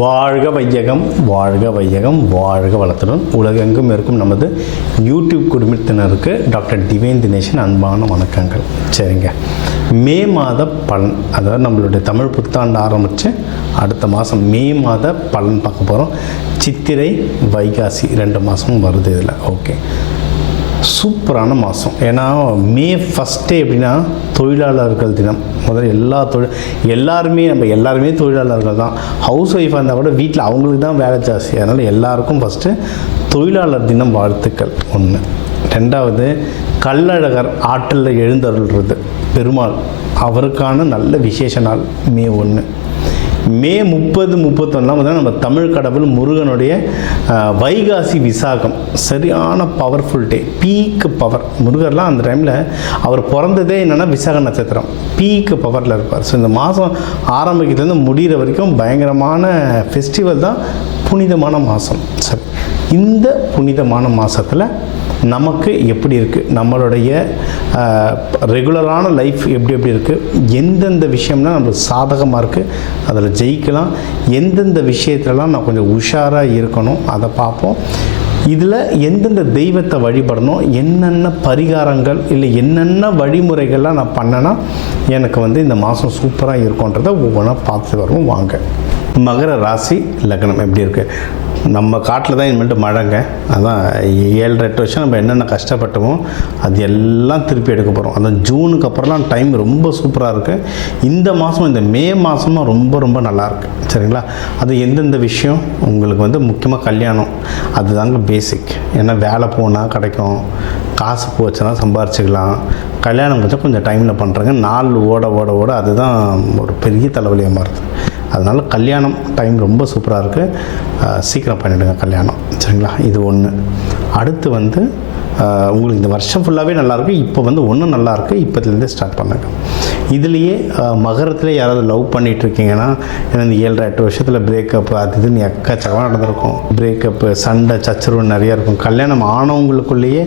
வாழ்க வையகம், வாழ்க வையகம், வாழ்க வளத்துடன் உலகெங்கும் இருக்கும் நமது யூடியூப் குடும்பத்தினருக்கு டாக்டர் டிவைன் தினேஷன் அன்பான வணக்கங்கள். சரிங்க, மே மாத பலன், அதாவது நம்மளுடைய தமிழ் புத்தாண்டு ஆரம்பித்து அடுத்த மாதம் மே மாத பலன் பார்க்க போகிறோம். சித்திரை வைகாசி 2 மாதமும் வருது இதில். ஓகே, சூப்பரான மாதம். ஏன்னா மே ஃபஸ்ட்டே எப்படின்னா தொழிலாளர்கள் தினம். முதல்ல எல்லாருமே தொழிலாளர்கள் தான். ஹவுஸ் ஒய்ஃபாக இருந்தால் கூட வீட்டில் அவங்களுக்கு தான் வேலை ஜாஸ்தி. அதனால் எல்லாருக்கும் ஃபஸ்ட்டு தொழிலாளர் தினம் வாழ்த்துக்கள் ஒன்று. ரெண்டாவது, கள்ளழகர் ஆற்றில் எழுந்தருள்றது பெருமாள், அவருக்கான நல்ல விசேஷ நாள் மே 1. மே 30, 31 நம்ம தமிழ் கடவுள் முருகனுடைய வைகாசி விசாகம், சரியான பவர்ஃபுல் டே, பீக்கு பவர். முருகர்லாம் அந்த டைமில் அவர் பிறந்ததே என்னென்னா விசாக நட்சத்திரம், பீக்கு பவரில் இருப்பார். ஸோ இந்த மாதம் ஆரம்பிக்கிறதுலேருந்து முடிகிற வரைக்கும் பயங்கரமான ஃபெஸ்டிவல் தான், புனிதமான மாதம். சரி, இந்த புனிதமான மாதத்தில் நமக்கு எப்படி இருக்குது, நம்மளுடைய ரெகுலரான லைஃப் எப்படி இருக்குது, எந்தெந்த விஷயம்னா நம்மளுக்கு சாதகமாக இருக்குது, அதில் ஜெயிக்கலாம், எந்தெந்த விஷயத்துலலாம் நான் கொஞ்சம் உஷாராக இருக்கணும் அதை பார்ப்போம். இதில் எந்தெந்த தெய்வத்தை வழிபடணும், என்னென்ன பரிகாரங்கள் இல்லை என்னென்ன வழிமுறைகள்லாம் நான் பண்ணேன்னா எனக்கு இந்த மாதம் சூப்பராக இருக்கும்ன்றதை ஒவ்வொன்றா பார்த்து வருவோம். வாங்க. மகர ராசி லக்னம் எப்படி இருக்குது? நம்ம காட்டில் தான் இனிமேட்டு மழைங்க. அதான் 7-8 வருஷம் நம்ம என்னென்ன கஷ்டப்பட்டோமோ அது எல்லாம் திருப்பி எடுக்க போகிறோம். அந்த ஜூனுக்கு அப்புறம்லாம் டைம் ரொம்ப சூப்பராக இருக்குது. இந்த மாதம், இந்த மே மாதமும் ரொம்ப ரொம்ப நல்லாயிருக்கு. சரிங்களா? அது எந்தெந்த விஷயம் உங்களுக்கு முக்கியமாக கல்யாணம், அதுதாங்க பேசிக். ஏன்னா வேலை போனால் கிடைக்கும், காசு போச்சுன்னா சம்பாரிச்சிக்கலாம். கல்யாணம் கொஞ்சம் டைமில் பண்ணுறாங்க, நாள் ஓட ஓட ஓட அதுதான் ஒரு பெரிய தலைவலியாக மாறுது. அதனால் கல்யாணம் டைம் ரொம்ப சூப்பராக இருக்குது, சீக்கிரம் பண்ணிவிடுங்க கல்யாணம். சரிங்களா? இது ஒன்று. அடுத்து உங்களுக்கு இந்த வருஷம் ஃபுல்லாகவே நல்லாயிருக்கு. இப்போ ஒன்றும் நல்லாயிருக்கு, இப்போத்துலேருந்தே ஸ்டார்ட் பண்ணுங்க. இதுலேயே மகரத்தில் யாராவது லவ் பண்ணிகிட்ருக்கீங்கன்னா, ஏன்னா இந்த 7-8 வருஷத்தில் பிரேக்கப் அது இதுன்னு எக்கச்சக்கமாக நடந்திருக்கும். பிரேக்கப்பு, சண்டை, சச்சரவு நிறையா இருக்கும். கல்யாணம் ஆனவங்களுக்குள்ளேயே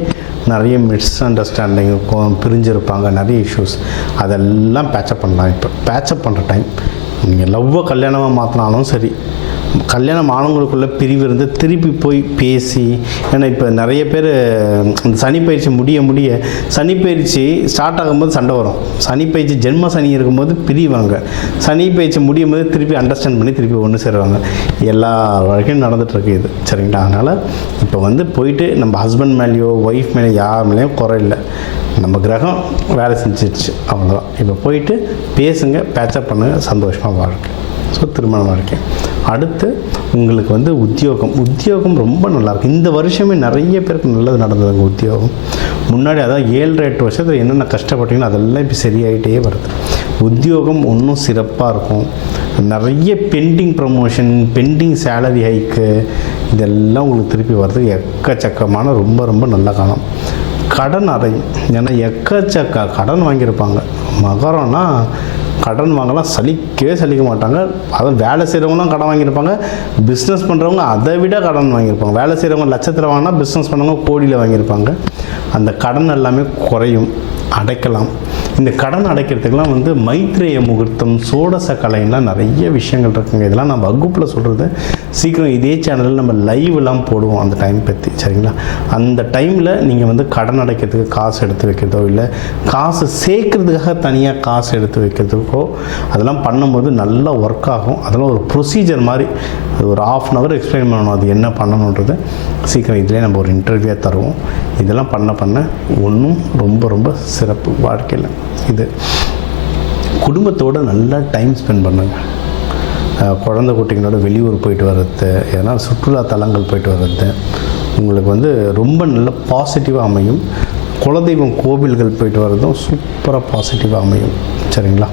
நிறைய மிஸ் அண்டர்ஸ்டாண்டிங் இருக்கும், பிரிஞ்சிருப்பாங்க, நிறைய இஷ்யூஸ், அதெல்லாம் பேச்சப் பண்ணலாம். இப்போ பேச்சப் பண்ணுற டைம். நீங்கள் லவ்வை கல்யாணமாக மாற்றினாலும் சரி, கல்யாணம் ஆனவங்களுக்குள்ளே பிரிவு இருந்து திருப்பி போய் பேசி, ஏன்னா இப்போ நிறைய பேர் இந்த சனிப்பயிற்சி முடிய சனிப்பயிற்சி ஸ்டார்ட் ஆகும்போது சண்டை வரும். சனிப்பயிற்சி ஜென்ம சனி இருக்கும்போது பிரிவாங்க, சனிப்பயிற்சி முடியும் போது திருப்பி அண்டர்ஸ்டாண்ட் பண்ணி திருப்பி ஒன்று சேருவாங்க. எல்லா வழக்கையும் நடந்துகிட்ருக்கு இது. சரிங்களா? அதனால் இப்போ போயிட்டு நம்ம ஹஸ்பண்ட் மேலேயோ ஒய்ஃப் மேலேயோ யார் மேலேயும் குறை இல்லை, நம்ம கிரகம் வேலை செஞ்சிடுச்சு, அவ்வளோதான். இப்போ போயிட்டு பேசுங்க, பேச்சப் பண்ணுங்கள், சந்தோஷமாக வாழ்க்கை. ஸோ திருமண வாழ்க்கை. அடுத்து உங்களுக்கு உத்தியோகம் ரொம்ப நல்லாயிருக்கு. இந்த வருஷமே நிறைய பேருக்கு நல்லது நடந்ததுங்க உத்தியோகம். முன்னாடி அதான் 7-8 வருஷத்தில் என்னென்ன கஷ்டப்பட்டீங்களோ அதெல்லாம் இப்போ சரியாயிட்டே வருது. உத்தியோகம் இன்னும் சிறப்பாக இருக்கும். நிறைய pending promotion, pending salary hike, இதெல்லாம் உங்களுக்கு திருப்பி வர்றதுக்கு எக்கச்சக்கமான ரொம்ப ரொம்ப நல்ல காலம். கடன் அடையும். ஏன்னா எக்கச்சக்க கடன் வாங்கியிருப்பாங்க. மகரம்னா கடன் வாங்கலாம் சலிக்க மாட்டாங்க. அதான் வேலை செய்கிறவங்களாம் கடன் வாங்கியிருப்பாங்க, பிஸ்னஸ் பண்ணுறவங்க அதை விட கடன் வாங்கியிருப்பாங்க. வேலை செய்கிறவங்க லட்சத்தில் வாங்கினா பிஸ்னஸ் பண்ணுறவங்க கோடியில் வாங்கியிருப்பாங்க. அந்த கடன் எல்லாமே குறையும், அடைக்கலாம். இந்த கடன் அடைக்கிறதுக்கெலாம் மைத்ரேய முகூர்த்தம், சோடச கலைலாம் நிறைய விஷயங்கள் இருக்குங்க. இதெல்லாம் நான் வகுப்பில் சொல்கிறது. சீக்கிரம் இதே சேனலில் நம்ம லைவ்லாம் போடுவோம் அந்த டைம் பற்றி. சரிங்களா? அந்த டைமில் நீங்கள் கடன் அடைக்கிறதுக்கு காசு எடுத்து வைக்கிறதோ, இல்லை காசு சேர்க்கறதுக்காக தனியாக காசு எடுத்து வைக்கிறதுக்கோ, அதெல்லாம் பண்ணும்போது நல்லா ஒர்க் ஆகும். அதெல்லாம் ஒரு ப்ரொசீஜர் மாதிரி, அது ஒரு 1/2 hour எக்ஸ்பிளைன் பண்ணணும், அது என்ன பண்ணணுன்றது. சீக்கிரம் இதிலே நம்ம ஒரு இன்டர்வியூவாக தருவோம். இதெல்லாம் பண்ண ஒன்றும் ரொம்ப ரொம்ப சிறப்பு வாழ்க்கையில். இது குடும்பத்தோடு நல்லா டைம் ஸ்பெண்ட் பண்ணுங்க. குழந்தை குட்டிங்களோட வெளியூர் போயிட்டு வர்றது, எதனா சுற்றுலா தலங்கள் போயிட்டு வர்றது உங்களுக்கு ரொம்ப நல்ல பாசிட்டிவாக அமையும். குலதெய்வம் கோவில்கள் போயிட்டு வர்றதும் சூப்பராக பாசிட்டிவாக அமையும். சரிங்களா?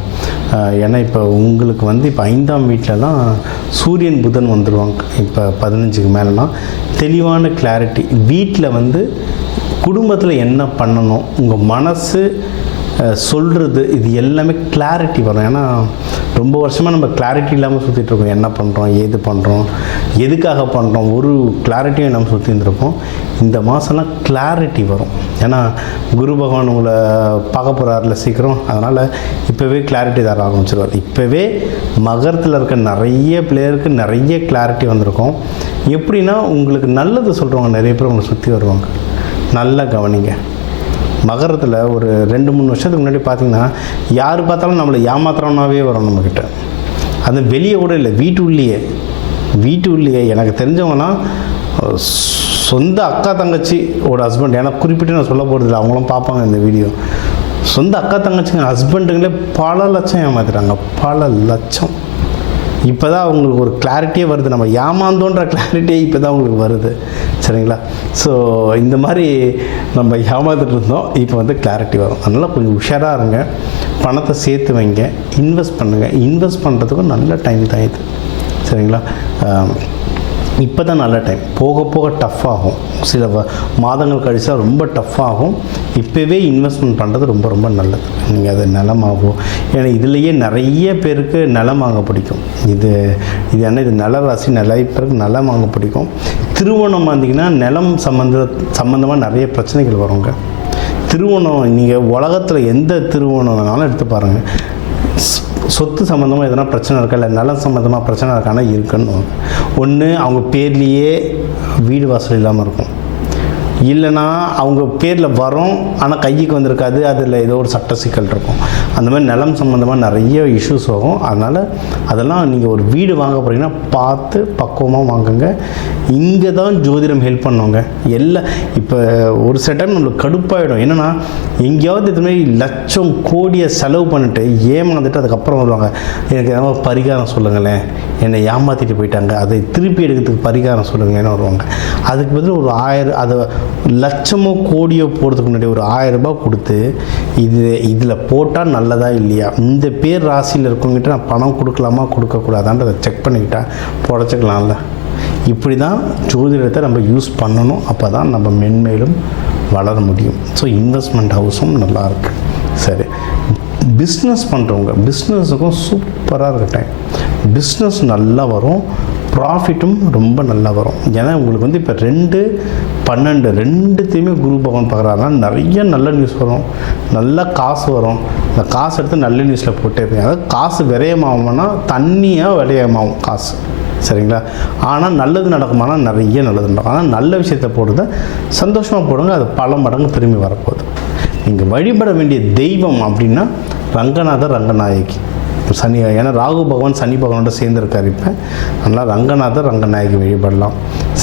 ஏன்னா இப்போ உங்களுக்கு இப்போ 5ஆம் வீட்டிலலாம் சூரியன் புதன் வந்துடுவாங்க. இப்போ 15க்கு மேலேலாம் தெளிவான கிளாரிட்டி. வீட்டில் குடும்பத்தில் என்ன பண்ணணும், உங்கள் மனசு சொல்கிறது, இது எல்லாமே கிளாரிட்டி வரும். ஏன்னா ரொம்ப வருஷமாக நம்ம கிளாரிட்டி இல்லாமல் சுற்றிட்டுருக்கோம். என்ன பண்ணுறோம், ஏது பண்ணுறோம், எதுக்காக பண்ணுறோம், ஒரு கிளாரிட்டியும் நம்ம சுற்றின்னு இருப்போம். இந்த மாதம்லாம் கிளாரிட்டி வரும். ஏன்னா குரு பகவான் உங்களை பார்க்க போகிறாருல சீக்கிரம், அதனால் இப்போவே கிளாரிட்டி தர ஆரம்பிச்சிருவார். இப்போவே மகரத்தில் இருக்க நிறைய பிளேயருக்கு நிறைய கிளாரிட்டி வந்திருக்கும். எப்படின்னா உங்களுக்கு நல்லது சொல்கிறவங்க நிறைய பேர் உங்களை சுற்றி வருவாங்க. நல்லா கவனிங்க. மகரத்தில் ஒரு 2-3 வருஷத்துக்கு முன்னாடி பார்த்திங்கன்னா யார் பார்த்தாலும் நம்மளை ஏமாத்துறோன்னாவே வரும் நம்மக்கிட்ட. அது வெளியே கூட இல்லை, வீட்டு உள்ளேயே எனக்கு தெரிஞ்சவங்கன்னா சொந்த அக்கா தங்கச்சியோட ஹஸ்பண்ட், எனக்கு குறிப்பிட்டு நான் சொல்ல போகிறதில்ல, அவங்களும் பார்ப்பாங்க இந்த வீடியோ. சொந்த அக்கா தங்கச்சிங்க ஹஸ்பண்டுங்களே பல லட்சம் ஏமாத்துறாங்க, பல லட்சம். இப்போ தான் அவங்களுக்கு ஒரு கிளாரிட்டியே வருது, நம்ம ஏமாந்தோன்ற கிளாரிட்டியே இப்போ தான் அவங்களுக்கு வருது. சரிங்களா? ஸோ இந்த மாதிரி நம்ம ஏமாந்துட்டு இருந்தோம், இப்போ வந்து கிளாரிட்டி வரும். அதனால் கொஞ்சம் உஷாராக இருங்க, பணத்தை சேர்த்து வைங்க, இன்வெஸ்ட் பண்ணுங்கள். இன்வெஸ்ட் பண்ணுறதுக்கும் நல்ல டைம் தான் இது. சரிங்களா? இப்போ தான் நல்ல டைம். போக போக டஃப் ஆகும், சில மாதங்கள் கழிச்சா ரொம்ப டஃப் ஆகும். இப்போவே இன்வெஸ்ட்மெண்ட் பண்ணுறது ரொம்ப ரொம்ப நல்லது. நீங்கள் அது நிலமாகும். ஏன்னா இதுலேயே நிறைய பேருக்கு நிலம் வாங்க பிடிக்கும். இது என்ன, இது நில ராசி, நிறைய பேருக்கு நிலம் வாங்க பிடிக்கும். திருவோணம் வந்தீங்கன்னா நிலம் சம்மந்தமாக நிறைய பிரச்சனைகள் வருங்க. திருவோணம் நீங்கள் உலகத்தில் எந்த திருவோணம் வேணாலும் எடுத்து பாருங்கள், சொத்து சம்மந்தமாக எதனா பிரச்சனை இருக்கா, இல்லை நலம் சம்மந்தமாக பிரச்சனை இருக்கானா இருக்குன்னு. ஒன்று அவங்க பேர்லேயே வீடு வாசல் இல்லாமல் இருக்கும், இல்லைனா அவங்க பேரில் வரும் ஆனால் கைக்கு வந்திருக்காது, அதில் ஏதோ ஒரு சட்ட சிக்கல் இருக்கும். அந்த மாதிரி நிலம் சம்மந்தமாக நிறைய இஷ்யூஸ் ஆகும். அதனால் அதெல்லாம் நீங்கள் ஒரு வீடு வாங்க போகிறீங்கன்னா பார்த்து பக்குவமாக வாங்குங்க. இங்கே தான் ஜோதிடம் ஹெல்ப் பண்ணுவாங்க. இப்போ ஒரு சில டைம் நம்மளுக்கு கடுப்பாயிடும். என்னென்னா எங்கேயாவது இது மாதிரி லட்சம் கோடியை செலவு பண்ணிட்டு ஏமாந்துட்டு அதுக்கப்புறம் வருவாங்க, எனக்கு ஏதாவது பரிகாரம் சொல்லுங்களேன், என்னை ஏமாற்றிட்டு போயிட்டாங்க, அதை திருப்பி எடுக்கிறதுக்கு பரிகாரம் சொல்லுங்களேன்னு வருவாங்க. அதுக்கு பதில் ஒரு 1000, அதை லட்சமோ கோடியோ போடுறதுக்கு முன்னாடி ஒரு 1000 ரூபாய் கொடுத்து இதில் போட்டால் நல்லதா இல்லையா, இந்த பேர் ராசியில் இருக்கவங்ககிட்ட நான் பணம் கொடுக்கலாமா கொடுக்கக்கூடாதான்னு அதை செக் பண்ணிக்கிட்டா புடச்சிக்கலாம்ல. இப்படி தான் ஜோதிடத்தை நம்ம யூஸ் பண்ணணும். அப்போ தான் நம்ம மென்மேலும் வளர முடியும். ஸோ இன்வெஸ்ட்மெண்ட் ஹவுஸும் நல்லாயிருக்கு. சரி, பிஸ்னஸ் பண்ணுறவங்க பிஸ்னஸுக்கும் சூப்பராக இருக்க டைம். பிஸ்னஸ் நல்லா வரும், ப்ராஃபிட்டும் ரொம்ப நல்லா வரும். ஏன்னா உங்களுக்கு வந்து இப்போ 2-12 ரெண்டுத்தையுமே குரு பகவான் பார்க்குறாருனா நிறைய நல்ல நியூஸ் வரும், நல்ல காசு வரும். இந்த காசு எடுத்து நல்ல நியூஸில் போட்டே இருப்பீங்க. அதாவது காசு விரயமாகும்னா தண்ணியாக விரயமாகும் காசு. சரிங்களா? ஆனால் நல்லது நடக்குமானா நிறைய நல்லது நடக்கும். ஆனால் நல்ல விஷயத்தை போடுறத சந்தோஷமாக போடுங்க, அது பல மடங்கு திரும்பி வரப்போகுது. நீங்கள் வழிபட வேண்டிய தெய்வம் அப்படின்னா ரங்கநாதர், ரங்கநாயகி, சனி. ஏன்னா ராகு பகவான் சனி பகவானோட சேர்ந்துருக்கார் இப்போ. அதனால் ரங்கநாதர், ரங்கநாயகி வழிபடலாம்.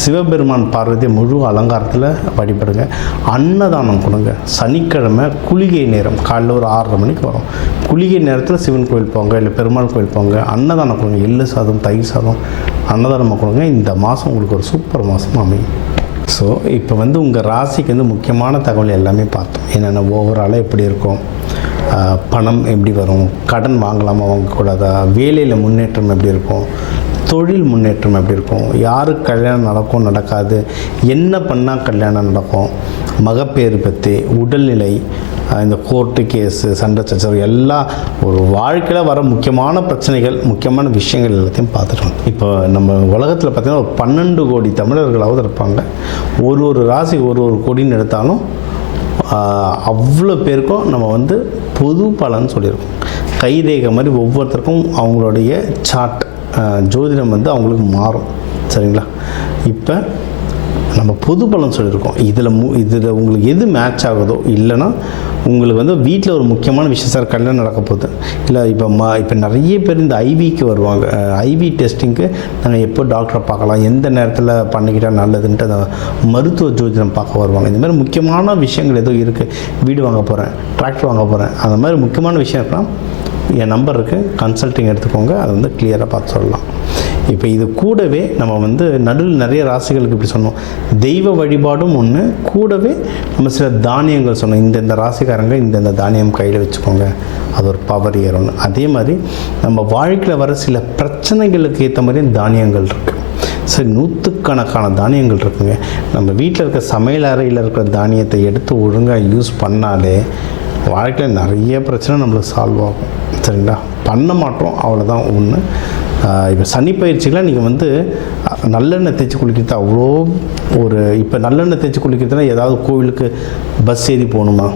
சிவபெருமான் பார்வதியை முழு அலங்காரத்தில் வழிபடுங்க. அன்னதானம் கொடுங்க. சனிக்கிழமை குளிகை நேரம் காலையில் ஒரு 6:30 மணிக்கு வரும். குளிகை நேரத்தில் சிவன் கோயில் போங்க, இல்லை பெருமாள் கோயில் போங்க, அன்னதானம் கொடுங்க. எள்ளு சாதம், தயிர் சாதம் அன்னதானமாக கொடுங்க. இந்த மாதம் உங்களுக்கு ஒரு சூப்பர் மாதம் அமையும். ஸோ இப்போ வந்து உங்கள் ராசிக்கு வந்து முக்கியமான தகவல் எல்லாமே பார்த்தோம். என்னென்ன ஓவராலாக எப்படி இருக்கும், பணம் எப்படி வரும், கடன் வாங்கலாமா வாங்கக்கூடாதா, வேலையில் முன்னேற்றம் எப்படி இருக்கும், தொழில் முன்னேற்றம் எப்படி இருக்கும், யாருக்கு கல்யாணம் நடக்கும் நடக்காது, என்ன பண்ணால் கல்யாணம் நடக்கும், மகப்பேறு பற்றி, உடல்நிலை, இந்த கோர்ட்டு கேஸு, சண்டை சச்சரவு, எல்லாம் ஒரு வாழ்க்கையில் வர முக்கியமான பிரச்சனைகள், முக்கியமான விஷயங்கள் எல்லாத்தையும் பார்த்துட்டோம். இப்போ நம்ம உலகத்தில் பார்த்திங்கன்னா ஒரு 12 கோடி தமிழர்களாவது இருப்பாங்க. ஒரு ராசி ஒரு கோடின்னு எடுத்தாலும் அவ்வளோ பேருக்கும் நம்ம வந்து பொது பலன் சொல்லியிருக்கோம். கைரேகை மாதிரி ஒவ்வொருத்தருக்கும் அவங்களுடைய சார்ட், ஜோதிடம் வந்து அவங்களுக்கு மாறும். சரிங்களா? இப்போ நம்ம பொது பலன் சொல்லியிருக்கோம். இதில் உங்களுக்கு எது மேட்ச் ஆகுதோ, இல்லைன்னா உங்களுக்கு வந்து வீட்டில் ஒரு முக்கியமான விஷயம், சார் கல்யாணம் நடக்க போகுது, இல்லை இப்போ நிறைய பேர் இந்த ஐவிக்கு வருவாங்க. ஐவி டெஸ்டிங்க்கு நாங்கள் எப்போ டாக்டரை பார்க்கலாம், எந்த நேரத்தில் பண்ணிக்கிட்டால் நல்லதுன்ட்டு அந்த மருத்துவ ஜோதிடம் பார்க்க வருவாங்க. இந்த மாதிரி முக்கியமான விஷயங்கள் ஏதோ இருக்குது, வீடு வாங்க போகிறேன், டிராக்டர் வாங்க போகிறேன், அந்த மாதிரி முக்கியமான விஷயம் இருக்கலாம், என் நம்பர் இருக்குது, கன்சல்ட்டிங் எடுத்துக்கோங்க, அதை வந்து கிளியராக பார்த்து சொல்லலாம். இப்போ இது கூடவே நம்ம வந்து நடுவில் நிறைய ராசிகளுக்கு இப்படி சொன்னோம், தெய்வ வழிபாடும் ஒன்று, கூடவே நம்ம சில தானியங்கள் சொன்னோம். இந்த ராசிக்காரங்க இந்த தானியம் கையில் வச்சுக்கோங்க, அது ஒரு பவர் ஏறும்னு. அதே மாதிரி நம்ம வாழ்க்கையில் வர சில பிரச்சனைகளுக்கு ஏற்ற மாதிரி தானியங்கள் இருக்குது. சரி, 100கணக்கான தானியங்கள் இருக்குங்க. நம்ம வீட்டில் இருக்க சமையல் அறையில் இருக்கிற தானியத்தை எடுத்து ஒழுங்காக யூஸ் பண்ணாலே வாழ்க்கையில் நிறைய பிரச்சனை நம்மளுக்கு சால்வ் ஆகும். சரிங்களா? பண்ண மாட்டோம், அவ்வளோதான் ஒன்று. இப்போ சனி பயிற்சியில் நீங்கள் வந்து நல்லெண்ணெய் தேய்ச்சி குளிக்கிறது அவ்வளோ இப்போ நல்லெண்ணெய் தேய்ச்சி குளிக்கிறதுனா ஏதாவது கோவிலுக்கு பஸ் ஏறி போகணுமா,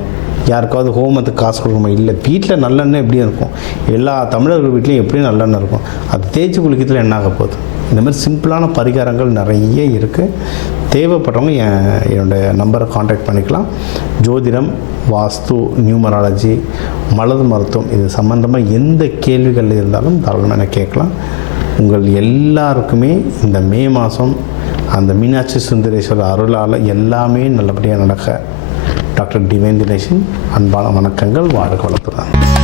யாருக்காவது ஹோமத்துக்கு காசு கொடுக்கணுமா? இல்லை, வீட்டில் நல்லெண்ணெய் எப்படியும் இருக்கும், எல்லா தமிழர்கள் வீட்லேயும் எப்படியும் நல்லெண்ணெய் இருக்கும். அது தேய்ச்சி குளிக்கிறதுல என்ன ஆக போகுது? இந்த மாதிரி சிம்பிளான பரிகாரங்கள் நிறைய இருக்குது. தேவைப்படுறவங்க என்னுடைய நம்பரை காண்டாக்ட் பண்ணிக்கலாம். ஜோதிடம், வாஸ்து, நியூமராலஜி, மலர் மருத்துவம் இது சம்மந்தமாக எந்த கேள்விகள் இருந்தாலும் தாராளமாக எனக்கு கேட்கலாம். உங்கள் எல்லாருக்குமே இந்த மே மாதம் அந்த மீனாட்சி சுந்தரேஸ்வரர் அருளால் எல்லாமே நல்லபடியாக நடக்க டாக்டர் டிவைன் தினேஷன் அன்பான வணக்கங்கள். வாழ்க வளத்துடன்.